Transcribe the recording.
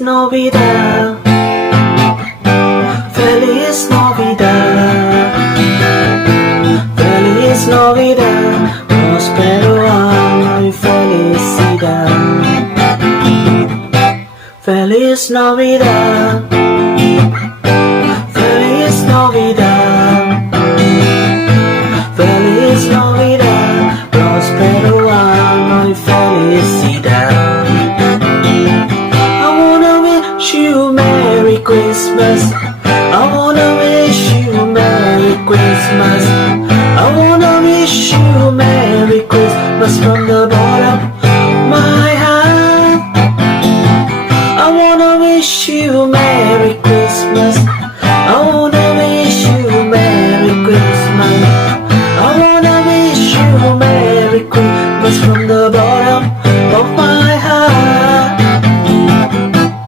Navidad, Feliz Navidad, Feliz Navidad, próspero año y felicidad. Feliz Navidad, Feliz Navidad, Feliz Navidad, próspero año y felicidad. Wish you Merry Christmas. I wanna wish you Merry Christmas. I wanna wish you Merry Christmas from the bottom of my heart. I wanna wish you Merry